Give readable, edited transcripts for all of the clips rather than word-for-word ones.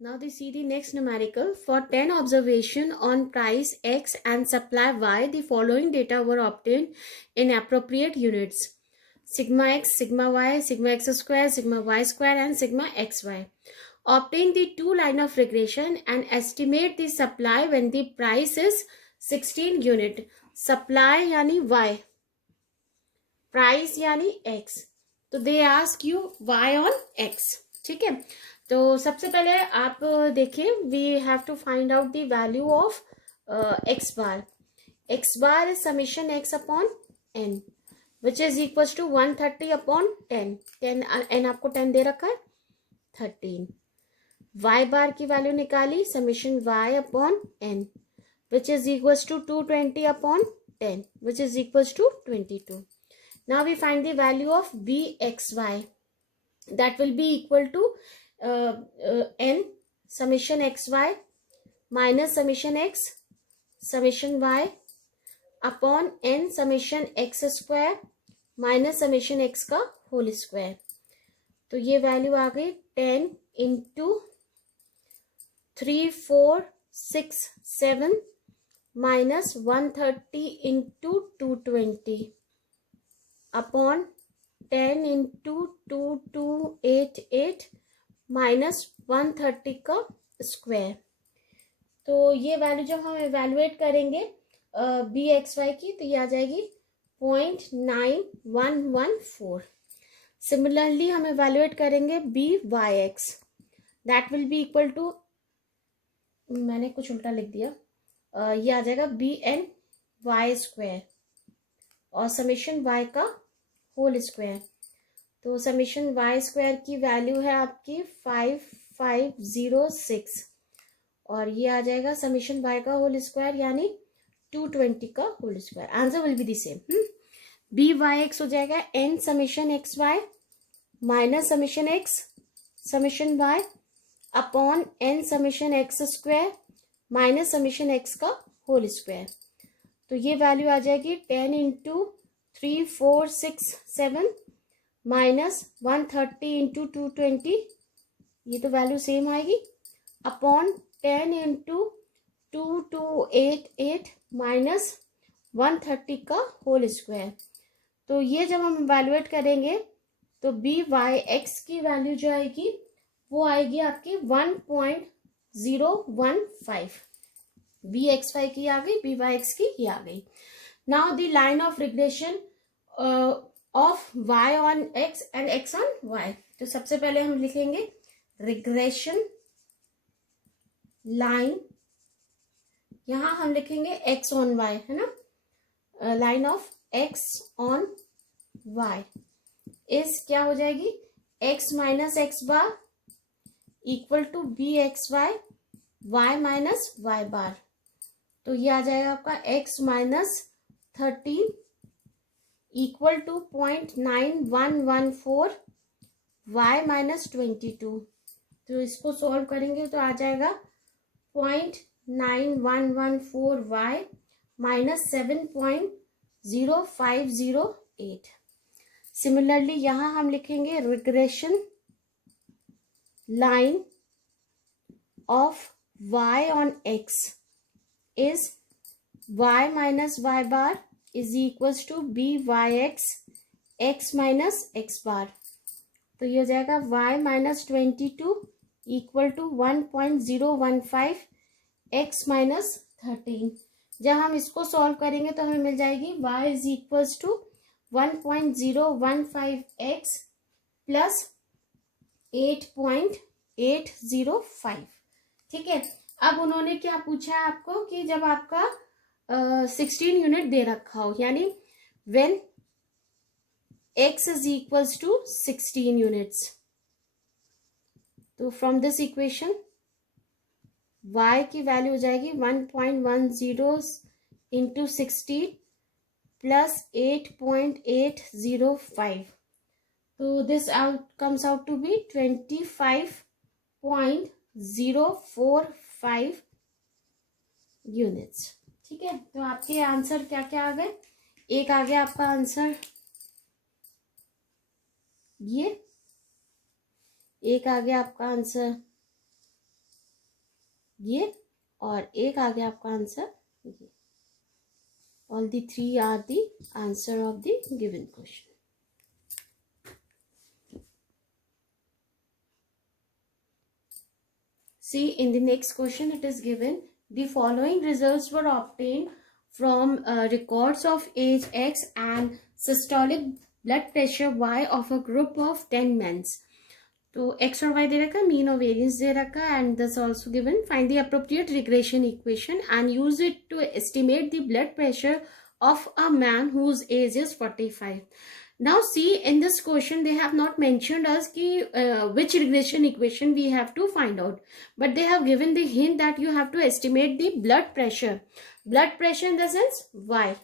Now they see the next numerical. For 10 observation on price X and supply Y, the following data were obtained in appropriate units. Sigma X, Sigma Y, Sigma X square, Sigma Y square and Sigma XY. Obtain the two line of regression and estimate the supply when the price is 16 unit. Supply यानी Y, price यानी X. तो they ask you Y on X. ठीक है, तो सबसे पहले आप देखिए, we have to find out the value of x bar. X bar is summation x upon n which is equal to 130 upon 10. N आपको 10 दे रखा है, 13. वाई बार की वैल्यू निकाली, summation y upon n which is equal to 220 upon 10 which is equal to 22. Now we find the value of B x y, that will be equal to n summation xy minus summation x summation y upon n summation x square minus summation x का whole square. तो ये value आ गई 10 into 3 4 6 7 minus 130 into 220 upon 10 into 2288 minus 130 का square. तो ये value जब हम एवेलुएट करेंगे बी एक्स वाई की, तो ये आ जाएगी 0.9114. सिमिलरली हम एवेलुएट करेंगे b Y x, that will be equal to, मैंने कुछ उल्टा लिख दिया, ये आ जाएगा बी एन वाई स्क्वायर और समेशन वाई का होल स्क्वायर. तो समेशन वाई स्क्वायर की वैल्यू है आपकी 5506 और ये आ जाएगा समेशन वाई का होल स्क्वायर यानी 220 का whole square. Answer will be the same. B Y x हो जाएगा n summation x Y minus summation x summation y upon n summation x square minus summation x का whole square. तो ये value आ जाएगी 10 into 3 4 6 7 minus 130 into 220, ये तो value same आएगी, अपॉन 10 इंटू 2288 माइनस 130 का होल स्क्वायर. तो ये जब हम इवैल्यूएट करेंगे तो बी वाई एक्स की वैल्यू जो आएगी वो आएगी आपकी 1.015. बी एक्स वाई की आ गई, बी वाई एक्स की ये आ गई. Now the line of regression of y on x and x on y. तो सबसे पहले हम लिखेंगे रिग्रेशन लाइन, यहां हम लिखेंगे x ऑन y, है ना. Line of x on y इस क्या हो जाएगी, x minus X bar equal to B x Y Y minus Y bar. तो ये आ जाएगा आपका x minus 13 equal to 0.9114 y minus 22. तो इसको सॉल्व करेंगे तो आ जाएगा 0.9114 y माइनस 7.0508. सिमिलरली यहां हम लिखेंगे regression line of y on x is y minus y bar is equals to b y x x minus x bar. तो ये हो जाएगा y minus 22 equal to 1.015 x minus 13. जब हम इसको सॉल्व करेंगे तो हमें मिल जाएगी y is equals to 1.015 x plus 8.805. ठीक है, अब उन्होंने क्या पूछा है आपको कि जब आपका 16 यूनिट दे रखा हो, यानी when x is equals to 16 units. तो फ्रॉम दिस इक्वेशन y की वैल्यू हो जाएगी 1.10 इंटू 60 प्लस 8.805. तो this comes out to be 25.045 units. ठीक है, तो आपके आंसर क्या क्या आ गए. एक आ गया आपका आंसर ये, एक आ गया आपका आंसर ये, और एक आ गया आपका आंसर ये. All the three are the answer of the given question. See, in the next question it is given, the following results were obtained from records of age X and systolic blood pressure Y of a group of 10 men. तो x और y दे रखा है, mean और variance दे रखा है, and this also given. Find the appropriate regression equation and use it to estimate the blood pressure of a man whose age is 45. Now see, in this question they have not mentioned us which regression equation we have to find out, but they have given the hint that you have to estimate the blood pressure in the sense y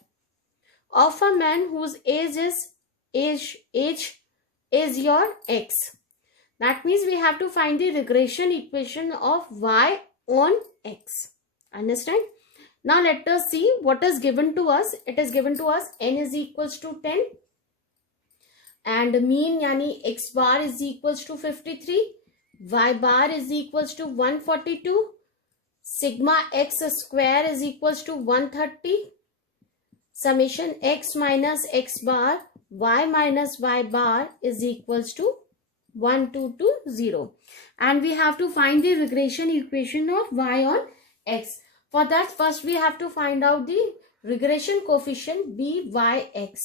of a man whose age is your x. That means we have to find the regression equation of y on x. Understand? Now let us see what is given to us. It is given to us n is equals to 10 and mean yani x bar is equals to 53, y bar is equals to 142, sigma x square is equals to 130, summation x minus x bar y minus y bar is equals to 1220, and we have to find the regression equation of y on x. For that, first we have to find out the regression coefficient byx,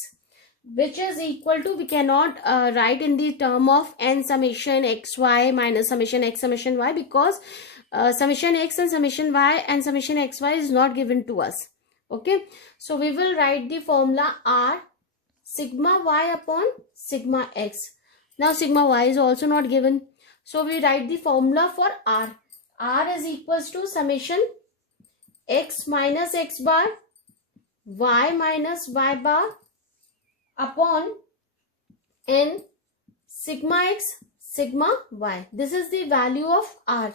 which is equal to, we cannot write in the term of n summation xy minus summation x summation y, because summation x and summation y and summation xy is not given to us. Okay, so we will write the formula r sigma y upon sigma x. Now sigma y is also not given, so we write the formula for r. R is equals to summation x minus x bar y minus y bar upon n sigma x sigma y. This is the value of r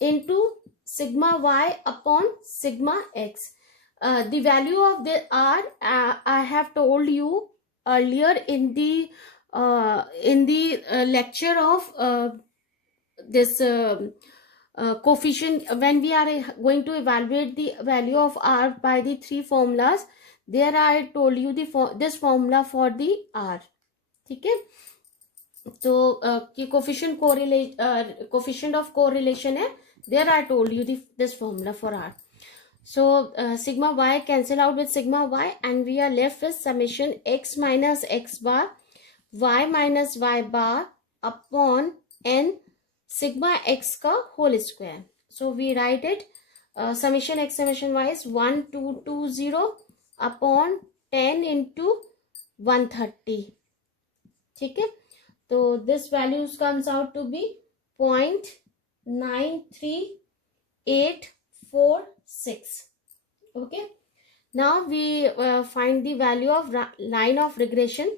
into sigma y upon sigma x. The value of the r I have told you earlier in the lecture of this coefficient. When we are going to evaluate the value of r by the three formulas, there I told you this formula for the r. ठीक है, तो coefficient of correlation है, there I told you this formula for r. So sigma y cancel out with sigma y, and we are left with summation x minus x bar y minus y bar upon n sigma x का whole square. So we write it summation x summation y is 1220 upon 10 into 130. ठीक है, तो this values comes out to be 0.93846. Okay, now we find the value of line of regression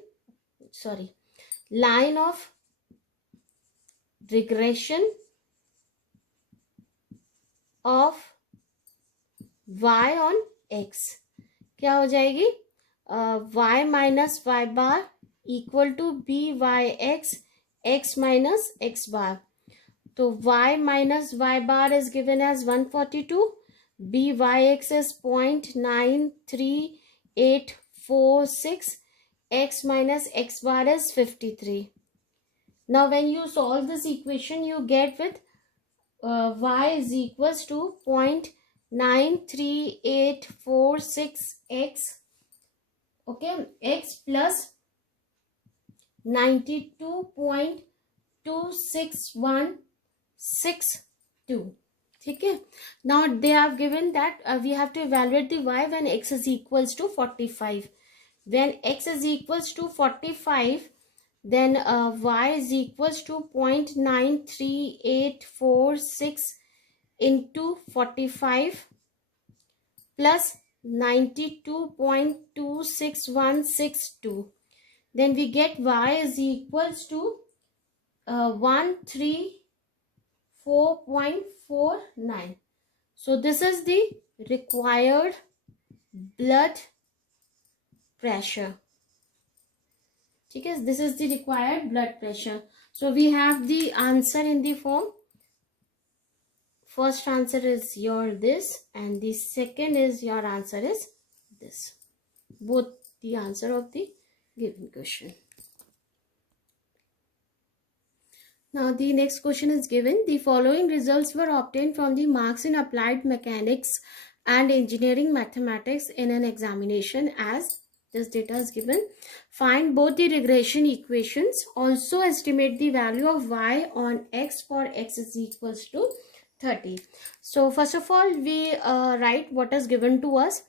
of y on x. क्या हो जाएगी? Y minus y bar equal to byx x minus x bar. तो y minus y bar is given as 142, byx is 0.93846, x minus x bar is 53. Now when you solve this equation, you get with y is equals to 0.93846x, okay, x plus 92.26162. ठीक है, now they have given that we have to evaluate the y when x is equals to 45. When x is equals to 45, then y is equals to 0.93846 into 45 plus 92.26162. Then we get y is equals to 134.49. So this is the required blood pressure. Okay, this is the required blood pressure. So we have the answer in the form first answer is your this, and the second is your answer is this. Both the answer of the given question. Now the next question is given. The following results were obtained from the marks in applied mechanics and engineering mathematics in an examination as this data is given. Find both the regression equations. Also estimate the value of y on x for x is equals to 30. So first of all, we write what is given to us.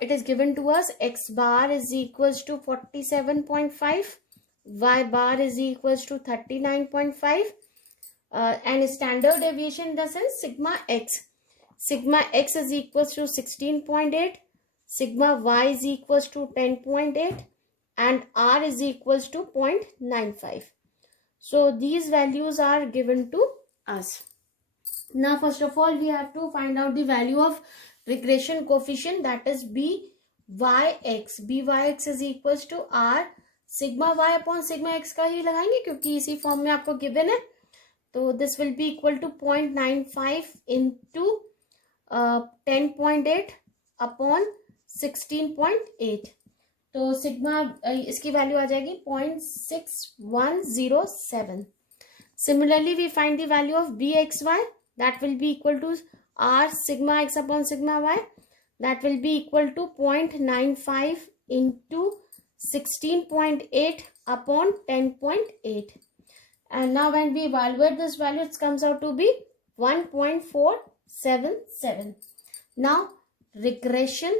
It is given to us x bar is equals to 47.5. Y bar is equals to 39.5 and standard deviation in the sense sigma x. Sigma x is equals to 16.8, sigma y is equals to 10.8 and r is equals to 0.95. So these values are given to us. Now first of all, we have to find out the value of regression coefficient, that is byx. byx is equals to r sigma y upon sigma x का ही लगाएंगे क्योंकि इसी form में आपको given है. तो this will be equal to 0.95 into 10.8 upon 16.8. तो sigma इसकी वैल्यू आ जाएगी 0.6107. Similarly we find the value of bxy, that will be equal to r sigma x upon sigma y, that will be equal to 0.95 into 16.8 upon 10.8, and now when we evaluate this value, it comes out to be 1.477. Now regression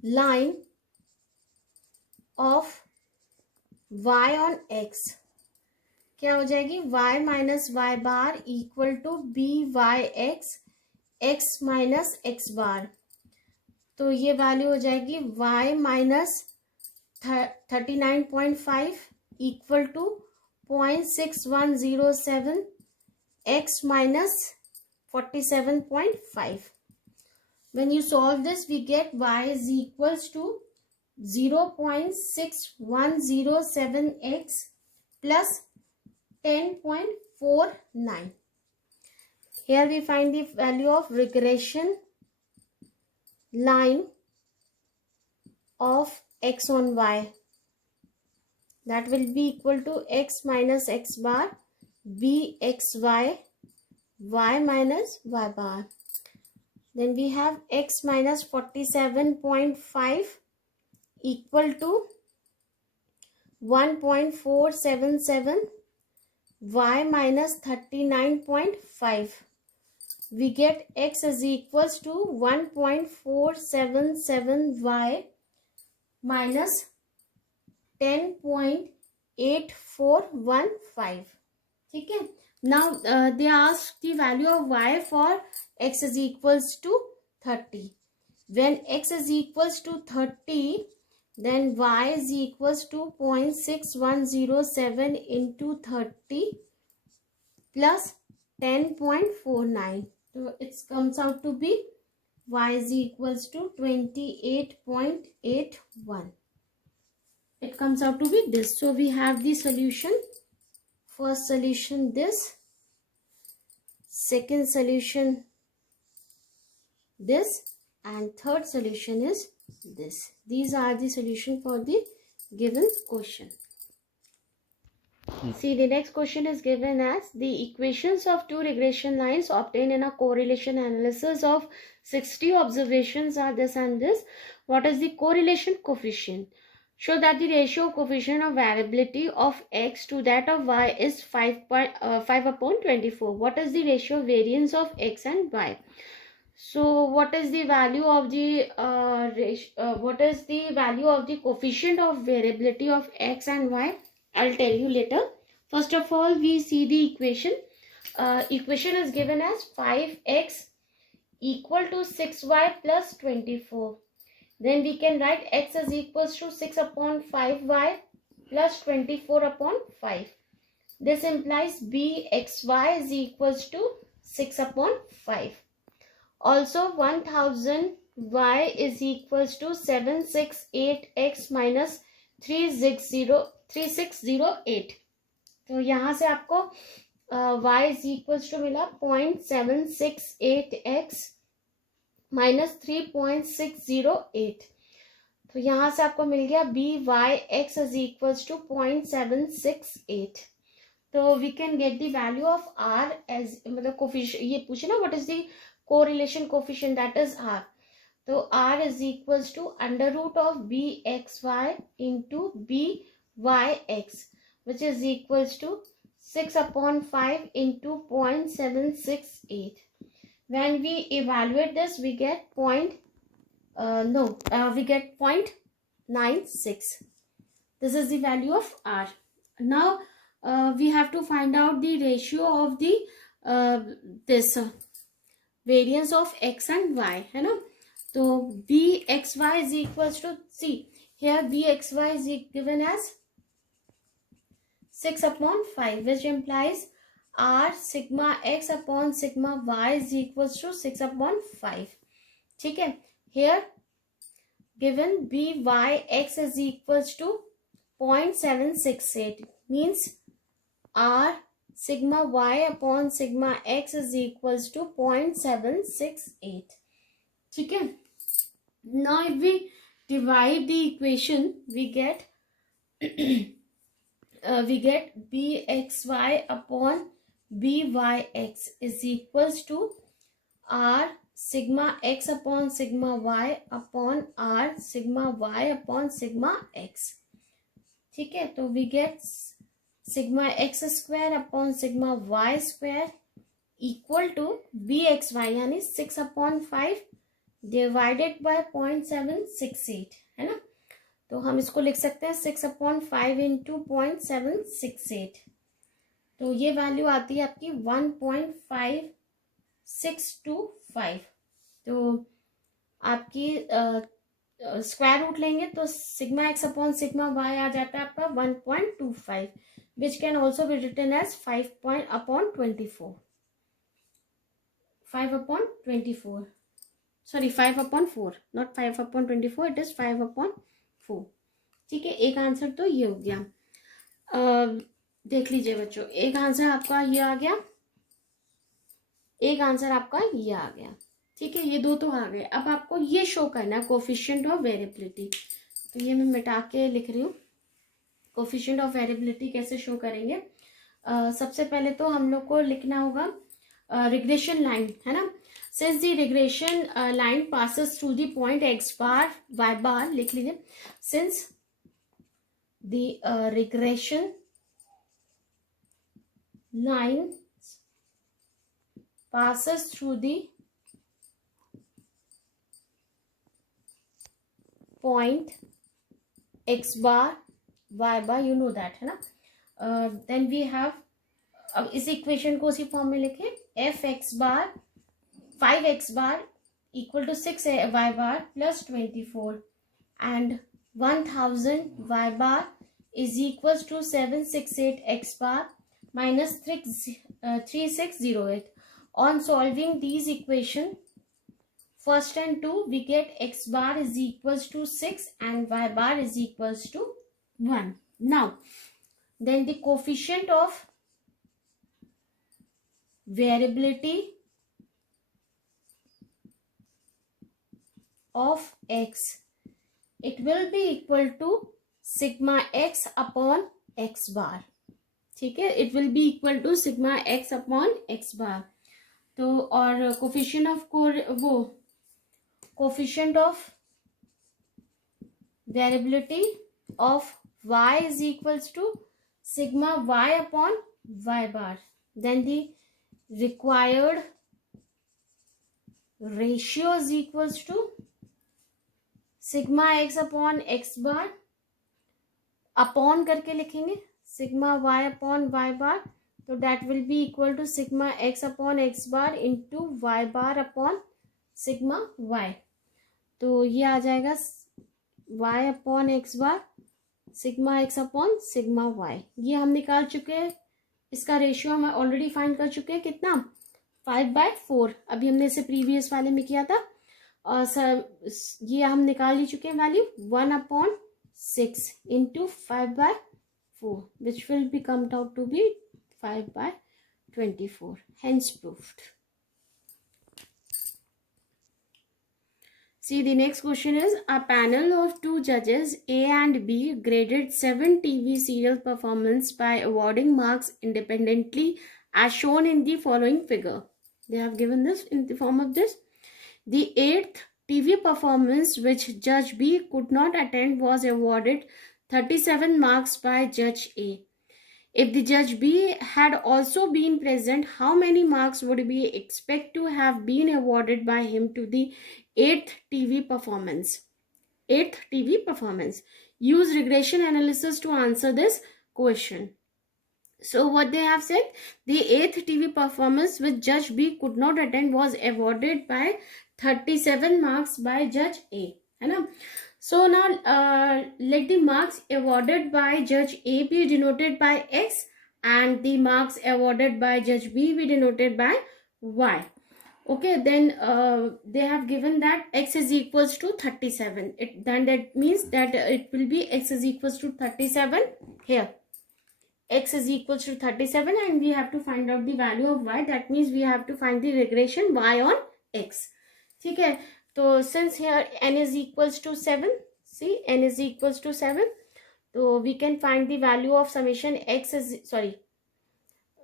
line of y on x क्या हो जाएगी? y minus y bar equal to byx x minus x bar. तो ये value हो जाएगी y minus 39.5 equal to 0.6107 x minus 47.5. When you solve this, we get y is equals to 0.6107x plus 10.49. Here we find the value of regression line of x on y, that will be equal to x minus x bar bxy y minus y bar. Then we have x minus 47.5 equal to 1.477 y minus 39.5. We get x is equals to 1.477 y minus 10.8415. ठीक है. Now they ask the value of y for x is equals to 30. When x is equals to 30, then y is equals to 0.6107 into 30 plus 10.49. So it comes out to be y is equals to 28.81. It comes out to be this. So we have the solution. First solution this, second solution this, and third solution is this. These are the solution for the given question. See, the next question is given as the equations of two regression lines obtained in a correlation analysis of 60 observations are this and this. What is the correlation coefficient? Show that the ratio coefficient of variability of x to that of y is 5 upon 24. What is the ratio variance of x and y? So what is the value of the coefficient of variability of x and y? I'll tell you later. First of all, we see the equation. Equation is given as 5x equal to 6y plus 24. Then we can write x is equals to 6 upon 5y plus 24 upon 5. This implies bxy is equals to 6 upon 5. Also 1000y is equals to 768x minus 3608. तो यहाँ से आपको y is equals to मिला 0.768x minus 3.608. तो यहाँ से आपको मिल गया B Y X is equals to 0.768. तो we can get the value of R as, मतलब कोफिशिएंट, ये पूछे ना what is the correlation coefficient, that is R. तो R is equals to under root of B x Y into B Y X which is equals to 6/5 into 0.768. When we evaluate this, we get we get 0.96. This is the value of R. Now we have to find out the ratio of the this variance of x and y, है ना. तो bxy is equals to, see here bxy is given as 6/5, which implies r sigma x upon sigma y is equals to 6/5. ठीक है. Here given byx is equals to 0.768 means r sigma y upon sigma x is equals to 0.768. ठीक है. Now if we divide the equation, we get bxy upon byx is equals to r sigma x upon sigma y upon r sigma y upon sigma x. ठीक है. तो we get sigma x square upon sigma y square equal to bxy यानी 6/5 divided by 0.768, है ना. तो हम इसको लिख सकते हैं 6/5 इंटू 0.768. तो ये वैल्यू आती है आपकी 1.5625. तो आपकी स्क्वायर रूट लेंगे तो sigma x upon sigma Y आ जाता है आपका 1.25, which can also be written as 5/24. 5/24. Sorry, 5/4, not 5/24. It is 5/4. ठीक है. एक आंसर तो ये हो गया. देख लीजिए बच्चों, एक आंसर आपका ये आ गया, एक आंसर आपका ये आ गया. ठीक है. ये दो तो आ गए. अब आपको ये शो करना है कोफिशिएंट ऑफ वेरिएबिलिटी. तो ये मैं मिटा के लिख रही हूँ. कोफिशिएंट ऑफ वेरिएबिलिटी कैसे शो करेंगे. सबसे पहले तो हम लोग को लिखना होगा रिग्रेशन लाइन, है ना. Since the regression line passes through the point x bar, y bar, लिख लीजिए. Since the regression line passes through the point x bar, y bar, you know that, है ना. Then we have, अब इस equation को उसी form में लिखें. f x bar 5x bar equal to 6y bar plus 24 and 1000 y bar is equals to 768x bar minus 3608. On solving these equation first and 2, we get x bar is equals to 6 and y bar is equals to 1. Now then the coefficient of variability of x, it will be equal to sigma x upon x bar. ठीक है. it will be equal to sigma x upon x bar. तो और coefficient of coefficient of variability of y is equals to sigma y upon y bar. Then the required ratio is equals to sigma x upon X bar, upon करके लिखेंगे sigma Y upon Y bar. तो that will be equal to sigma x upon X bar into Y bar upon sigma Y. तो ये आ जाएगा Y upon X bar sigma x upon sigma Y. ये हम निकाल चुके हैं. इसका रेशियो हम ऑलरेडी फाइंड कर चुके हैं. कितना? 5/4. अभी हमने इसे प्रीवियस वाले में किया था. और सर ये हम निकाल ही चुके हैं value 1/6 into 5/4 which will be comed out to be 5/4. 24. Hence proved. See, the next question is, a panel of 2 judges, A and B, graded 7 TV serial performance by awarding marks independently as shown in the following figure. They have given this in the form of this. The 8th TV performance which Judge B could not attend was awarded 37 marks by Judge A. If the Judge B had also been present, how many marks would we expect to have been awarded by him to the 8th TV performance? 8th TV performance. Use regression analysis to answer this question. So what they have said, the 8th TV performance which Judge B could not attend was awarded by 37 marks by Judge A. है ना? So now let the marks awarded by Judge A be denoted by X and the marks awarded by Judge B be denoted by Y. Okay, then they have given that X is equals to 37. Then that means that it will be X is equals to 37 here. X is equals to 37 and we have to find out the value of Y. That means we have to find the regression Y on X. ठीक है, तो since here n is equals to 7, see n is equals to 7, so we can find the value of summation x is,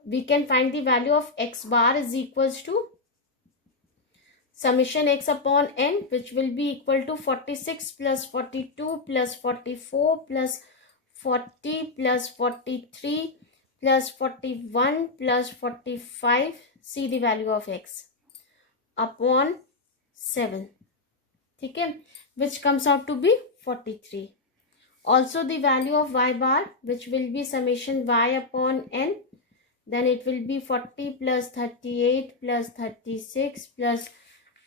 we can find the value of x bar is equals to summation x upon n, which will be equal to 46 plus 42 plus 44 plus 40 plus 43 plus 41 plus 45, see the value of x upon 7, ठीक है, which comes out to be 43. Also the value of y bar, which will be summation y upon n, then it will be 40 plus 38 plus 36 plus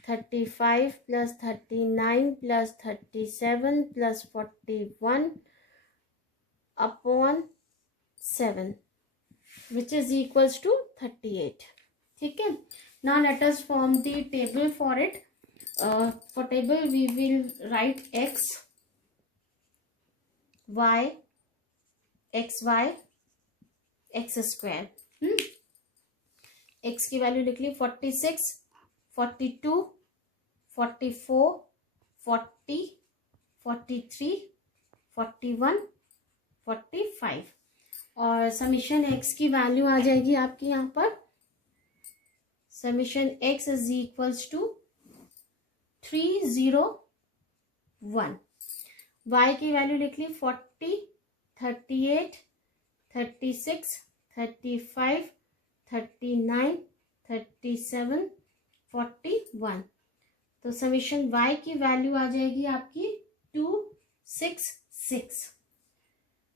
35 plus 39 plus 37 plus 41 upon 7, which is equals to 38. ठीक है, now let us form the table for it. For table we will write x, y, xy, x square. x की value लिख ली 46, 42, 44, 40, 43, 41, 45 और summation x की value आ जाएगी आपकी यहाँ पर summation x is equals to 301. y की वैल्यू लिख ली 40, 38, 36, 35, 39, 37, 41. तो समीशन y की वैल्यू आ जाएगी आपकी 266.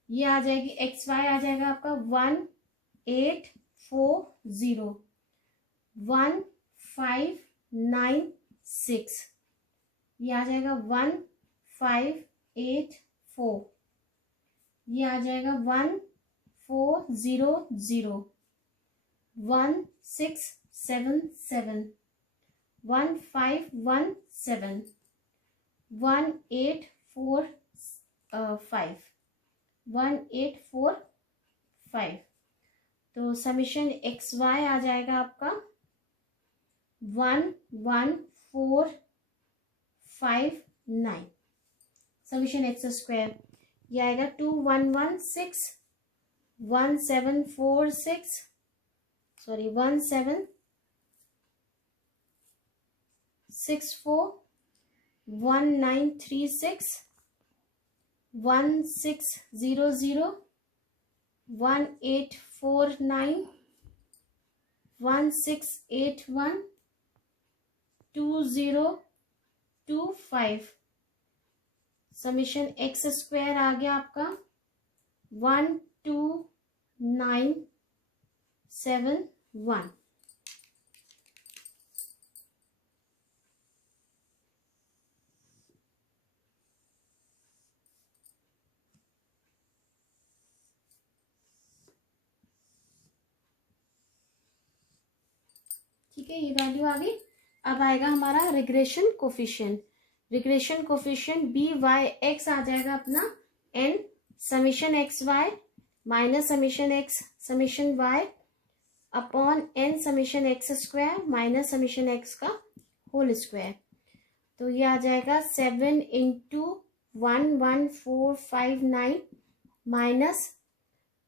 ये आ जाएगी xy आ जाएगा आपका 1840, 1596. ये आ जाएगा 1584. ये आ जाएगा 1400, 1677, 1517, 1845, 1845. तो समीशन एक्स वाई आ जाएगा आपका 11459. समीशन एक्स स्क्वायर ये आएगा 2116, 1746, 1764, 1936, 1600, 1849, 1681, 2025. समीशन एक्स स्क्वायर आ गया आपका 12971. ठीक है, ये वैल्यू आ गई. अब आएगा हमारा regression coefficient. Regression coefficient B Y X आ जाएगा अपना N summation X Y minus summation X summation Y upon n summation X square minus summation X का होल स्क्वायर। तो ये आ जाएगा 7 into 11459 minus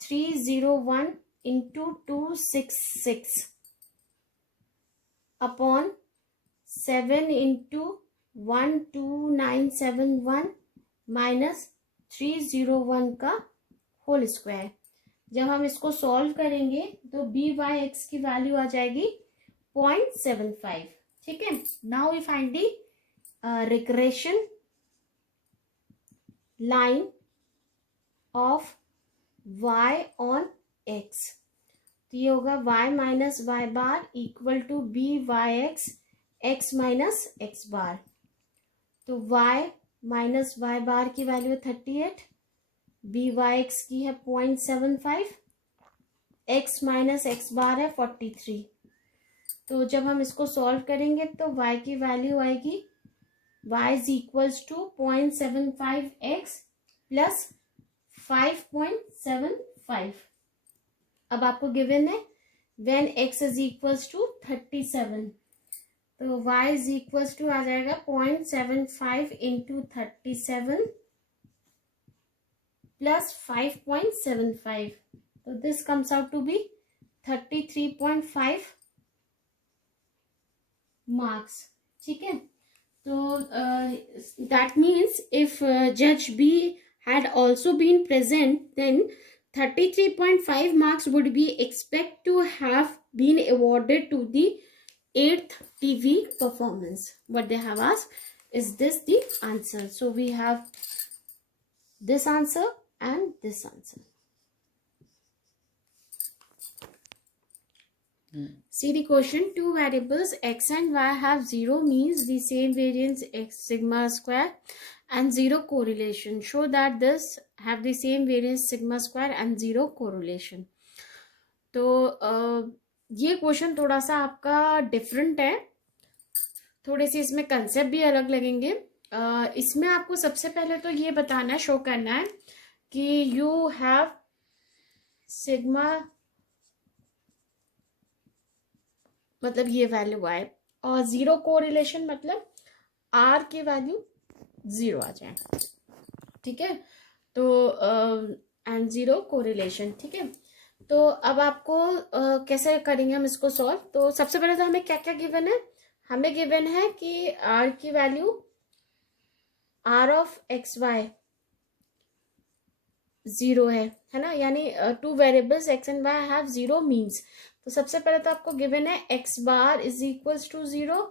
301 into 266 upon 7 into 12971 minus 301 का whole square. जब हम इसको सॉल्व करेंगे तो बी वाई एक्स की वैल्यू आ जाएगी 0.75। ठीक है, now we find the regression line of y on x। तो ये होगा y minus Y bar equal to B Y X X minus X bar. तो y माइनस वाई बार की वैल्यू है 38, बी वाई एक्स की है 0.75, x माइनस एक्स बार है 43। तो जब हम इसको सॉल्व करेंगे तो y की वैल्यू आएगी y is equals to 0.75x plus 5.75। अब आपको गिवन है when x is equals to 37, तो y इज इक्वल्स टू आ जाएगा 0.75 इंटू 37 प्लस 5.75। तो this comes out to be 33.5 marks. ठीक है, तो दैट मीन्स इफ जज b had also been present, then 33.5 marks would be expect to have been awarded to the 8th TV performance. What they have asked, is this the answer? So we have this answer and this answer. See the question. Two variables x and y have 0 means the same variance x sigma square and 0 correlation. Show that this have the same variance sigma square and 0 correlation. तो ये question थोड़ा सा आपका different है, थोड़े से इसमें concept भी अलग लगेंगे। इसमें आपको सबसे पहले तो ये बताना है, शो करना है कि यू हैव सिग्मा, मतलब ये वैल्यू आए, और 0 कोरिलेशन मतलब r की वैल्यू 0 आ जाए। ठीक है, तो एंड 0 कोरिलेशन। ठीक है, तो अब आपको कैसे करेंगे हम इसको सॉल्व। तो सबसे पहले तो हमें क्या क्या गिवन है, हमें गिवन है कि r की value r of x y 0 है ना, यानी two variables x and y have 0 means. तो सबसे पहले तो आपको गिवन है x bar is equals to 0,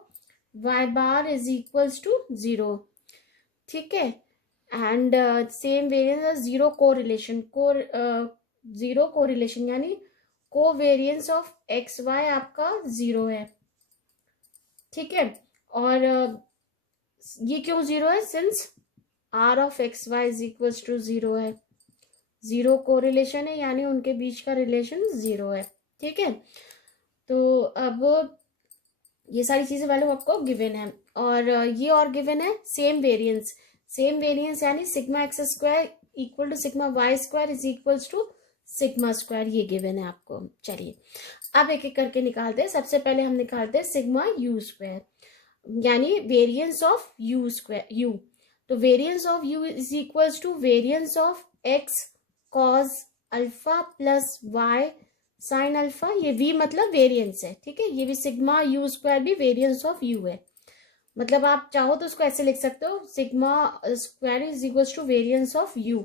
y bar is equals to 0। ठीक है, and same variance 0 correlation, 0 correlation यानी कोवेरिएंस ऑफ एक्स वाई आपका 0 है। ठीक है, और ये क्यों 0 है, since r of x y is equals to 0 है, 0 कोरिलेशन है यानी उनके बीच का रिलेशन 0 है। ठीक है, तो अब ये सारी चीजें वैल्यू आपको गिवन है, और ये और गिवन है सेम वेरिएंस। सेम वेरिएंस यानी sigma x square equal to sigma y square is equals to sigma square, ये गिवन है आपको। चलिए अब एक एक करके निकालते हैं। सबसे पहले हम निकालते हैं सिग्मा यू स्क्वायर, यानी variance of u square u. तो variance of u is equals to variance of x cos alpha plus y sine alpha. ये v मतलब वेरिएंस है। ठीक है, ये भी सिग्मा यू स्क्वायर भी वेरिएंस ऑफ u है। मतलब आप चाहो तो उसको ऐसे लिख सकते हो, sigma square is equals to variance of u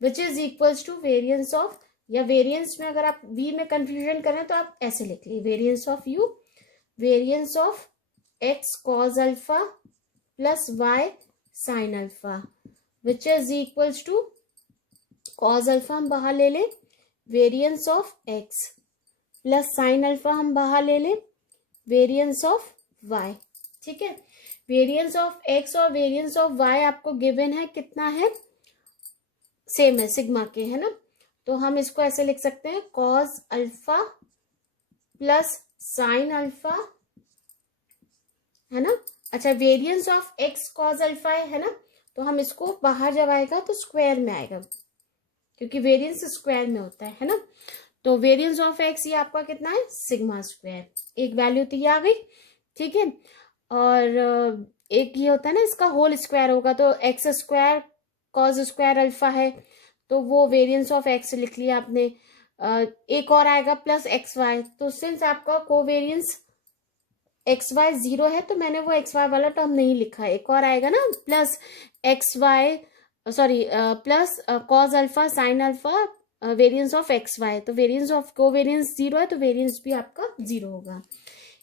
which is equals to variance of, या वेरिएंस में अगर आप v में कंफ्यूजन करें तो आप ऐसे लिख लीजिए, variance of u variance of x cos alpha plus y sine alpha which is equals to cos alpha हम बाहर ले लें, variance of x plus sine alpha हम बाहर ले लें, वेरिएंस ऑफ y। ठीक है, वेरिएंस ऑफ x और वेरिएंस ऑफ y आपको गिवन है, कितना है, सेम है सिग्मा के, है ना। तो हम इसको ऐसे लिख सकते हैं, cos alpha plus sine alpha, है ना। अच्छा, variance of x cos alpha है ना, तो हम इसको बाहर जब आएगा तो स्क्वायर में आएगा, क्योंकि वेरिएंस स्क्वायर में होता है ना। तो वेरिएंस ऑफ एक्स ये आपका कितना है, सिग्मा स्क्वायर, एक वैल्यू तो ये आ गई, ठीक है। और एक ये होता है ना, इसका होल स्क्वायर होगा, तो x square cos square alpha है, तो वो वेरिएंस ऑफ एक्स लिख लिया आपने। एक और आएगा प्लस एक्स वाई, तो सिंस आपका कोवेरिएंस एक्स वाई 0 है तो मैंने वो एक्स वाई वाला टर्म नहीं लिखा। एक और आएगा ना plus x y, sorry plus cos alpha sine alpha variance of x y, तो वेरिएंस ऑफ कोवेरिएंस 0 है तो वेरिएंस भी आपका 0 होगा।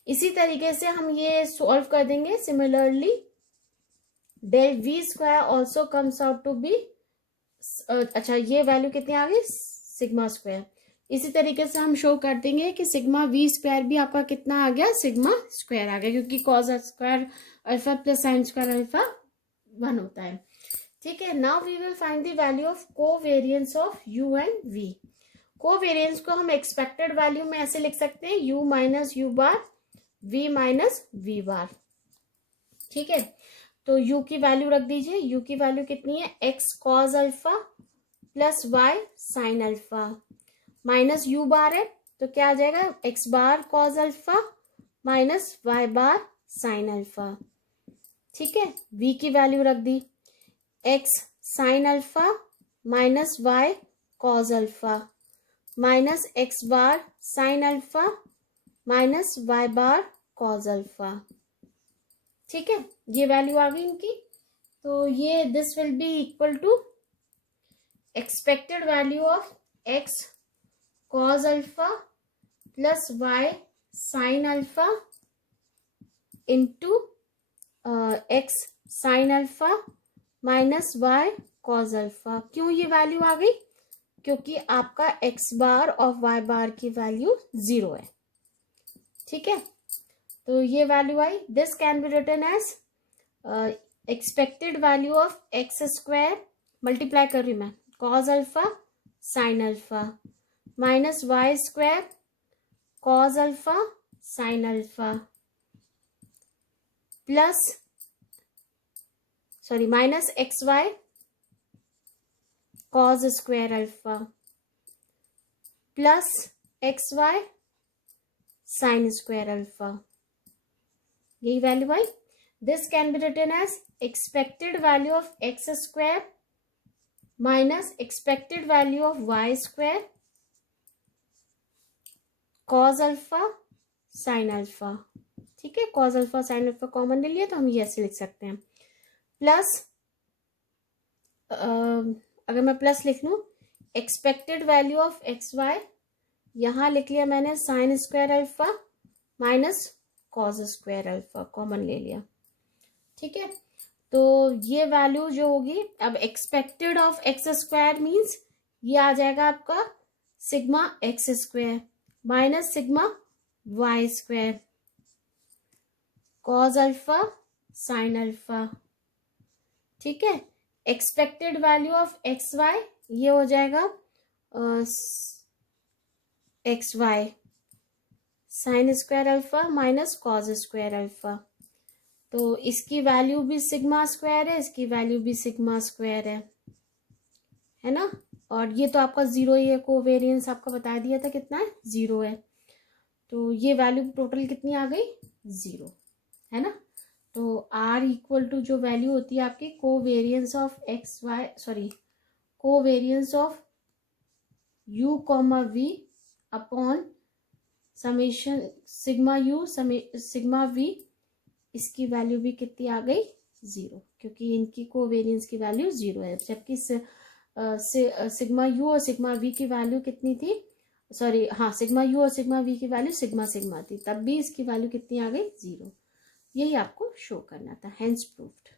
इसी तरीके से हम ये सॉल्व कर देंगे। Similarly del v square also comes out to be, अच्छा ये वैल्यू कितनी आ गई, सिग्मा स्क्वायर। इसी तरीके से हम शो कर देंगे कि सिग्मा वी स्क्वायर भी आपका कितना आ गया, सिग्मा स्क्वायर आ गया, क्योंकि cos square alpha plus sine square alpha 1 होता है, ठीक है। Now we will find the value of covariance of u and v. Covariance को हम एक्सपेक्टेड वैल्यू में ऐसे लिख सकते हैं, u minus u bar v minus v bar, ठीक है। तो u की वैल्यू रख दीजिए, u की वैल्यू कितनी है, x cos alpha plus y sine alpha minus u bar है, तो क्या आ जाएगा, x bar cos alpha minus y bar sine alpha, ठीक है। v की वैल्यू रख दी, x sine alpha minus y cos alpha minus x bar sine alpha minus y bar cos alpha, ठीक है। ये वैल्यू आ गई इनकी, तो ये this will be equal to expected value of x cos alpha plus y sine alpha into x sine alpha minus y cos alpha. क्यों ये वैल्यू आ गई, क्योंकि आपका x बार और y बार की वैल्यू 0 है, ठीक है। तो ये वैल्यू आई, this can be written as expected value of x square, multiply कर रही हूं मैं, cos alpha sine alpha minus y square cos alpha sine alpha plus minus x y cos square alpha plus x y sine square alpha, यही value आई। This can be written as expected value of x square minus expected value of y square cos alpha sine alpha, ठीक है। Cos alpha sine alpha common ले लिया तो हम ये ऐसे लिख सकते हैं, प्लस अगर मैं प्लस लिख लूं, expected value of x y, यहां लिख लिया मैंने sine square alpha minus cos square alpha common ले लिया, ठीक है। तो ये वैल्यू जो होगी, अब expected of x square means ये आ जाएगा आपका sigma x square minus sigma y square cos alpha sine alpha, ठीक है। Expected value of x y ये हो जाएगा x y sine square alpha minus cos square alpha, तो इसकी वैल्यू भी सिग्मा स्क्वायर है, इसकी वैल्यू भी सिग्मा स्क्वायर है ना। और ये तो आपका 0 ही है, कोवेरिएंस आपका बता दिया था कितना है, 0 है, तो ये वैल्यू टोटल कितनी आ गई, 0 है ना। तो आर इक्वल टू जो वैल्यू होती है आपकी covariance of x y, covariance of u comma v upon summation sigma u sigma v, इसकी वैल्यू भी कितनी आ गई, 0, क्योंकि इनकी कोवेरिएंस की वैल्यू 0 है, जबकि सिग्मा यू और सिग्मा वी की वैल्यू कितनी थी, सिग्मा यू और सिग्मा वी की वैल्यू सिग्मा थी, तब भी इसकी वैल्यू कितनी आ गई, 0। यही आपको शो करना था, हेंस प्रूव्ड।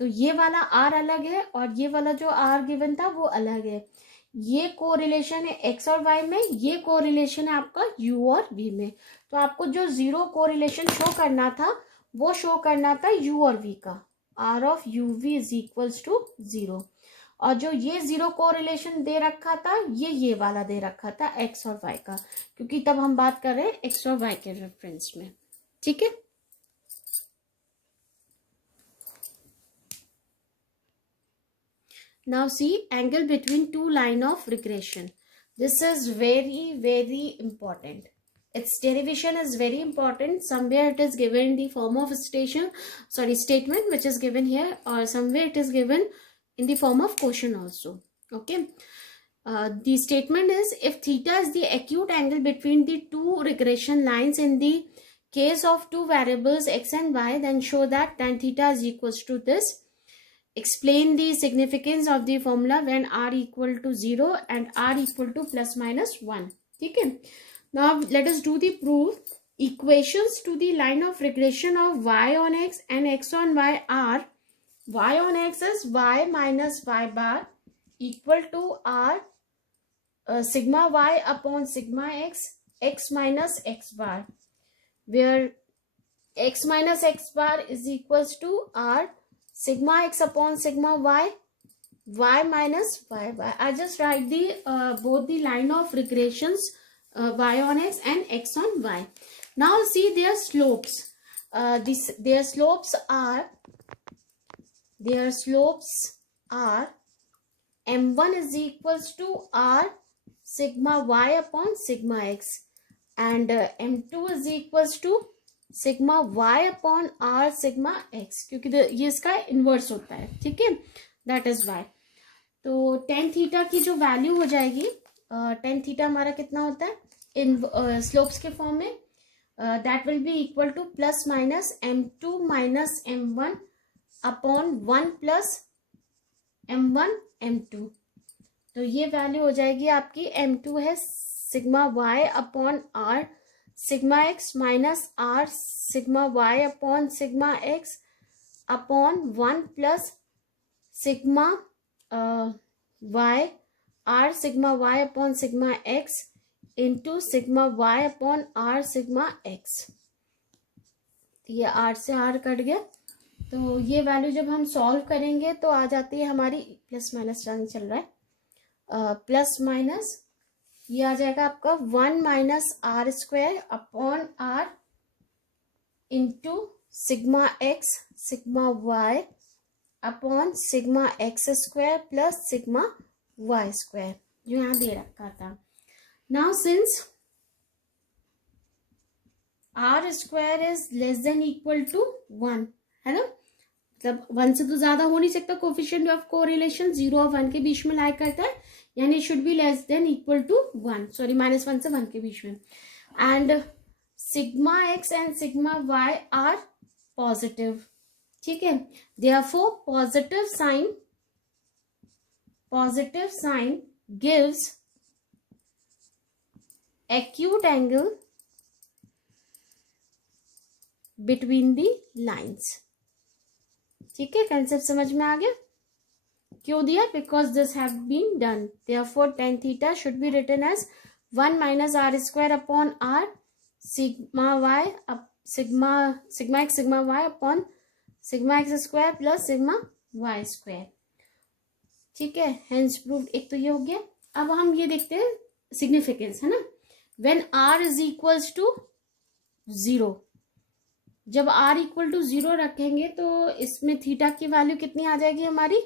तो ये वाला आर अलग है और ये वाला जो आर गिवन था वो अलग है। ये कोरिलेशन है एक्स और वाई में, ये कोरिलेशन है आपका यू और वी में। तो आपको जो 0 कोरिलेशन शो करना था वो शो करना था यू और वी का, r of u v is equals to 0। और जो ये 0 कोरिलेशन दे रखा था ये वाला दे रखा था एक्स और वाई का, क्योंकि तब हम बात कर रहे हैं एक्स और वाई के रेफरेंस में, ठीक है। Now see angle between two line of regression. This is very, very important. Its derivation is very important. Somewhere it is given in the form of statement which is given here, or somewhere it is given in the form of question also. Okay. The statement is, if theta is the acute angle between the two regression lines in the case of two variables x and y, then show that tan theta is equals to this. Explain the significance of the formula when r equal to 0 and r equal to plus minus 1. Okay. Now let us do the proof. Equations to the line of regression of y on x and x on y are: y on x is y minus y bar equal to r sigma y upon sigma x, x minus x bar, where x minus x bar is equals to r sigma x upon sigma y, y minus y bar. I just write the both the line of regressions, y on x and x on y. Now see their slopes. Their slopes are m1 is equals to r sigma y upon sigma x, and m2 is equals to sigma y upon r sigma x, क्योंकि ये इसका inverse होता है. ठीक है, that is y. तो tan theta की जो वैल्यू हो जाएगी, टेन थीटा हमारा कितना होता है इन स्लोप्स के फॉर्म में, that will be equal two plus minus m2 minus m1 upon 1 plus m1 m2. तो ये वैल्यू हो जाएगी आपकी, m2 है sigma y upon r sigma x minus r sigma Y upon sigma x upon 1 plus sigma y r sigma Y upon sigma x into sigma Y upon r sigma x. ये r से r cut गया, तो ये value जब हम solve करेंगे तो आ जाती है हमारी, प्लस माइनस चल रहा है, प्लस माइनस ये आ जाएगा आपका 1 minus r square upon r into sigma x sigma Y upon sigma x square plus sigma y square, जो यहाँ दे रखा था. Now since r square is less than equal to 1, है ना, मतलब 1 से तो ज्यादा हो नहीं सकता. कोफिशिएंट ऑफ कोरिलेशन 0 और 1 के बीच में लाई करता है, यानी should be less than equal to 1, sorry -1 से 1 के बीच में. And sigma x and sigma y are positive. ठीक है, therefore positive sign gives acute angle between the lines. ठीक है, कंसेप्ट समझ में आ गया. क्यों दिया? Because this have been done. Therefore tan theta should be written as 1 minus r square upon r sigma y sigma x sigma Y upon sigma x square plus sigma y square. ठीक है, hence proved. एक तो ये हो गया. अब हम ये देखते हैं सिग्निफिकेंस, है ना. When r is equals to 0, जब r इक्वल टू 0 रखेंगे तो इसमें थीटा की वैल्यू कितनी आ जाएगी हमारी,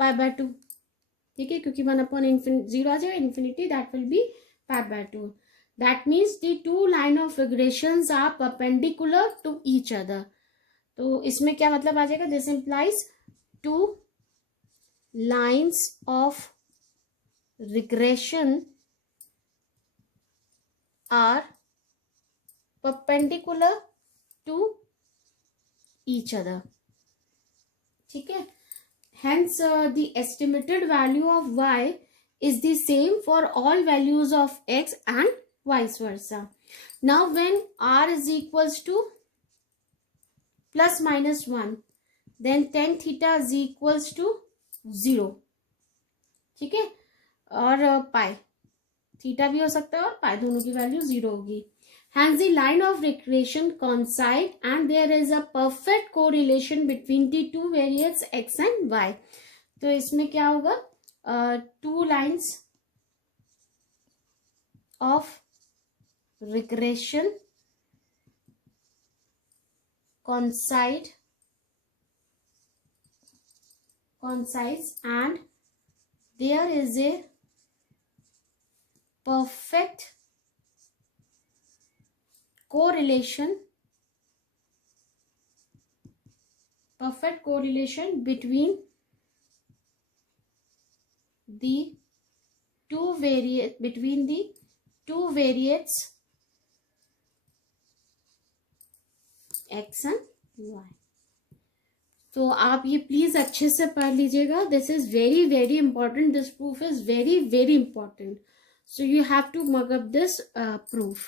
π/2. ठीक है, क्योंकि 1 अपॉन 0 आ जाएगा infinity, that will be π/2. That means the two line of regressions are perpendicular to each other. तो इसमें क्या मतलब आ जाएगा, this implies two lines of regression are perpendicular to each other. ठीक है, hence the estimated value of y is the same for all values of x and vice versa. Now when r is equals to plus minus 1, then tan theta is equals to 0. ठीक है, और पाई theta भी हो सकता है और पाई, दोनों की वैल्यू 0 होगी. Hence the line of regression coincide and there is a perfect correlation between the two variables x and y. तो इसमें क्या होगा, two lines of regression coincides and there is a perfect correlation between the two variates x and y. तो आप ये please अच्छे से पढ़ लीजिएगा. This is very very important. This proof is very very important. So you have to mug up this proof.